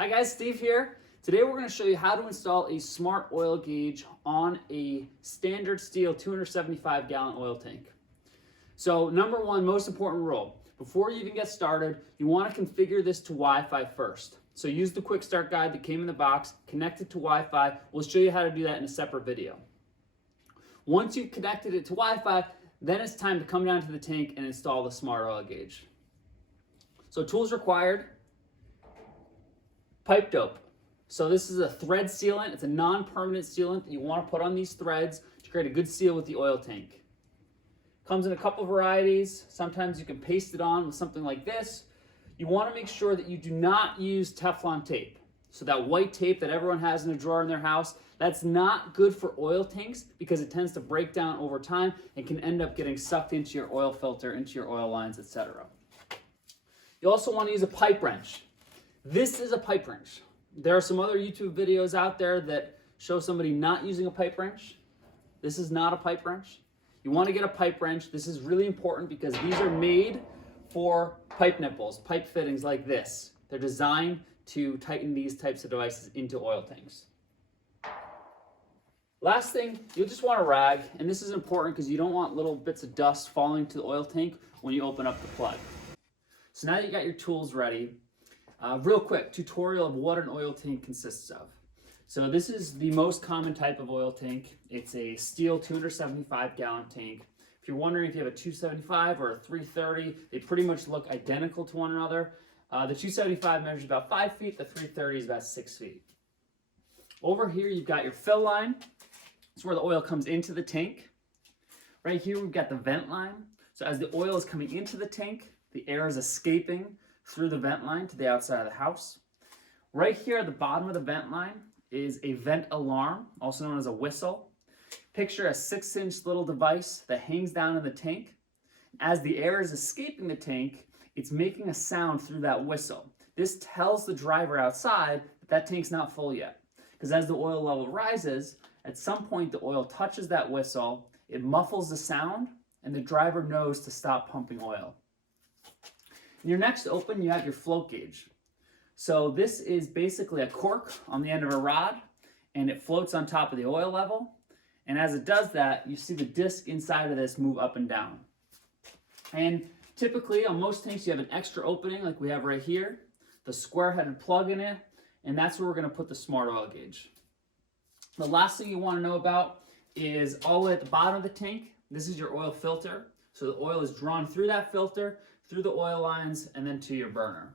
Hi guys, Steve here. Today we're going to show you how to install a smart oil gauge on a standard steel 275 gallon oil tank. So number one, most important rule, before you even get started, you want to configure this to Wi-Fi first. So use the quick start guide that came in the box, connect it to Wi-Fi. We'll show you how to do that in a separate video. Once you've connected it to Wi-Fi, then it's time to come down to the tank and install the smart oil gauge. So tools required. Pipe dope. So this is a thread sealant. It's a non-permanent sealant that you want to put on these threads to create a good seal with the oil tank. Comes in a couple varieties. Sometimes you can paste it on with something like this. You want to make sure that you do not use Teflon tape. So that white tape that everyone has in a drawer in their house, that's not good for oil tanks because it tends to break down over time and can end up getting sucked into your oil filter, into your oil lines, etc. You also want to use a pipe wrench. This is a pipe wrench. There are some other YouTube videos out there that show somebody not using a pipe wrench. This is not a pipe wrench. You want to get a pipe wrench. This is really important because these are made for pipe nipples, pipe fittings like this. They're designed to tighten these types of devices into oil tanks. Last thing, you'll just want a rag, and this is important because you don't want little bits of dust falling to the oil tank when you open up the plug. So now you got your tools ready. Real quick, tutorial of what an oil tank consists of. So this is the most common type of oil tank. It's a steel 275 gallon tank. If you're wondering if you have a 275 or a 330, they pretty much look identical to one another. The 275 measures about 5 feet, the 330 is about 6 feet. Over here you've got your fill line. It's where the oil comes into the tank. Right here we've got the vent line. So as the oil is coming into the tank, the air is escaping through the vent line to the outside of the house. Right here at the bottom of the vent line is a vent alarm, also known as a whistle. Picture a 6-inch little device that hangs down in the tank. As the air is escaping the tank, it's making a sound through that whistle. This tells the driver outside that that tank's not full yet. Because as the oil level rises, at some point the oil touches that whistle, it muffles the sound, and the driver knows to stop pumping oil. In your next open, you have your float gauge. So this is basically a cork on the end of a rod, and it floats on top of the oil level. And as it does that, you see the disc inside of this move up and down. And typically on most tanks, you have an extra opening like we have right here, the square-headed plug in it, and that's where we're going to put the smart oil gauge. The last thing you want to know about is all the way at the bottom of the tank. This is your oil filter. So the oil is drawn through that filter, through the oil lines, and then to your burner.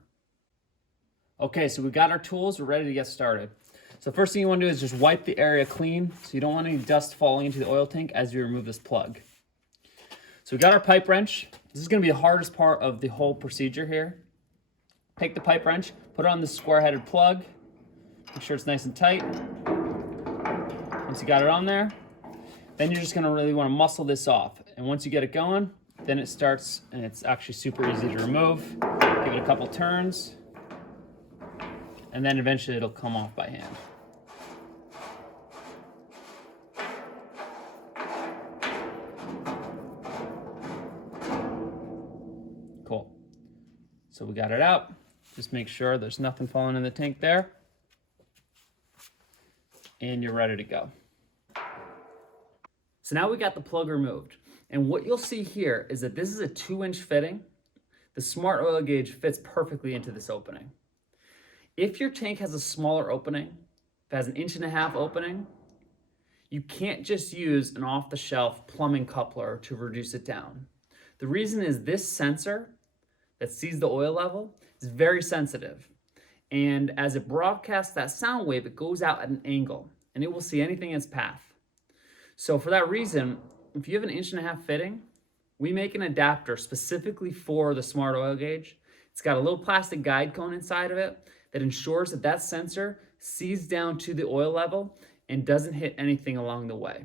Okay, so we got our tools, we're ready to get started. So first thing you want to do is just wipe the area clean so you don't want any dust falling into the oil tank as you remove this plug. So we got our pipe wrench. This is going to be the hardest part of the whole procedure here. Take the pipe wrench, put it on the square-headed plug, make sure it's nice and tight. Once you got it on there, then you're just going to really want to muscle this off. And once you get it going, then it starts, and it's actually super easy to remove. Give it a couple turns, and then eventually it'll come off by hand. Cool. So we got it out. Just make sure there's nothing falling in the tank there. And you're ready to go. So now we got the plug removed. And what you'll see here is that this is a 2-inch fitting. The smart oil gauge fits perfectly into this opening. If your tank has a smaller opening, if it has an 1.5 inch opening, you can't just use an off-the-shelf plumbing coupler to reduce it down. The reason is this sensor that sees the oil level is very sensitive. And as it broadcasts that sound wave, it goes out at an angle, and it will see anything in its path. So for that reason, if you have an 1.5 inch fitting, we make an adapter specifically for the smart oil gauge. It's got a little plastic guide cone inside of it that ensures that that sensor sees down to the oil level and doesn't hit anything along the way.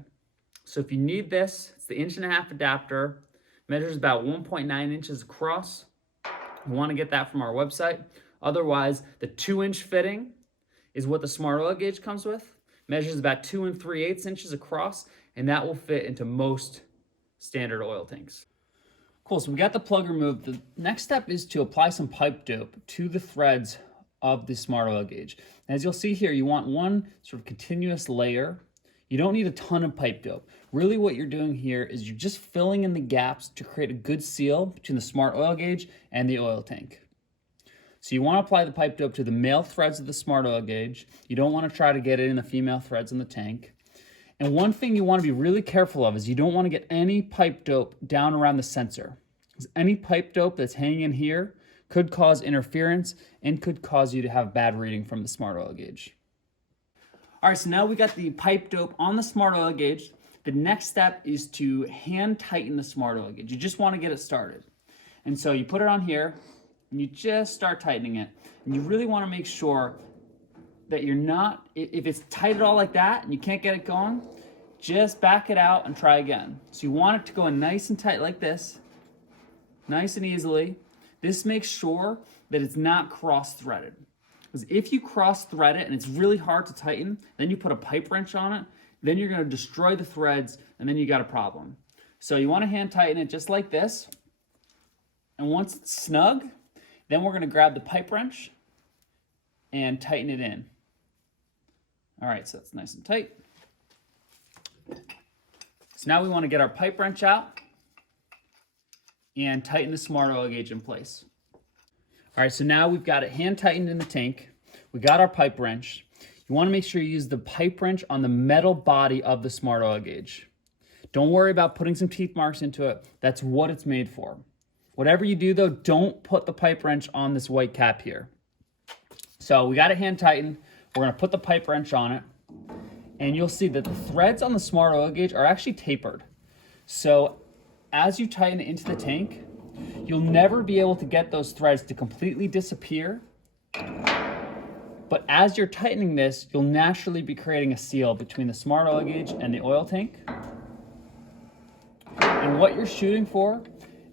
So if you need this, it's the 1.5 inch adapter, measures about 1.9 inches across. You want to get that from our website. Otherwise, the 2-inch fitting is what the smart oil gauge comes with. Measures about 2 3/8 inches across, and that will fit into most standard oil tanks. Cool, so we got the plug removed. The next step is to apply some pipe dope to the threads of the smart oil gauge. As you'll see here, you want one sort of continuous layer. You don't need a ton of pipe dope. Really what you're doing here is you're just filling in the gaps to create a good seal between the smart oil gauge and the oil tank. So you want to apply the pipe dope to the male threads of the smart oil gauge. You don't want to try to get it in the female threads in the tank. And one thing you want to be really careful of is you don't want to get any pipe dope down around the sensor. Because any pipe dope that's hanging in here could cause interference and could cause you to have bad reading from the smart oil gauge. All right, so now we got the pipe dope on the smart oil gauge. The next step is to hand tighten the smart oil gauge. You just want to get it started. And so you put it on here and you just start tightening it. And you really want to make sure that you're not, if it's tight at all like that and you can't get it going, just back it out and try again. So you want it to go in nice and tight like this, nice and easily. This makes sure that it's not cross-threaded. Because if you cross-thread it and it's really hard to tighten, then you put a pipe wrench on it, then you're going to destroy the threads and then you got a problem. So you want to hand tighten it just like this. And once it's snug, then we're going to grab the pipe wrench and tighten it in. All right, so that's nice and tight. So now we want to get our pipe wrench out and tighten the smart oil gauge in place. All right, so now we've got it hand tightened in the tank. We got our pipe wrench. You want to make sure you use the pipe wrench on the metal body of the smart oil gauge. Don't worry about putting some teeth marks into it. That's what it's made for. Whatever you do though, don't put the pipe wrench on this white cap here. So we got it hand tightened. We're going to put the pipe wrench on it. And you'll see that the threads on the smart oil gauge are actually tapered. So as you tighten it into the tank, you'll never be able to get those threads to completely disappear. But as you're tightening this, you'll naturally be creating a seal between the smart oil gauge and the oil tank. And what you're shooting for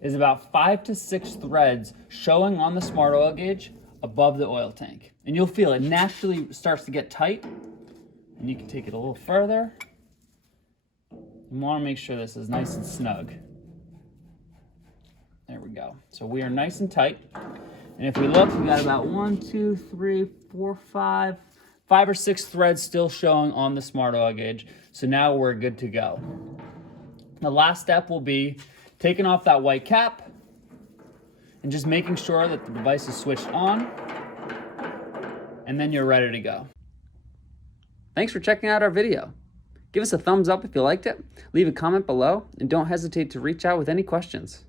is about 5 to 6 threads showing on the smart oil gauge above the oil tank. And you'll feel it naturally starts to get tight. And you can take it a little further. You want to make sure this is nice and snug. There we go. So we are nice and tight. And if we look, we got about 1, 2, 3, 4, 5 or 6 threads still showing on the smart oil gauge. So now we're good to go. The last step will be taking off that white cap and just making sure that the device is switched on. And then you're ready to go. Thanks for checking out our video. Give us a thumbs up if you liked it, leave a comment below, and don't hesitate to reach out with any questions.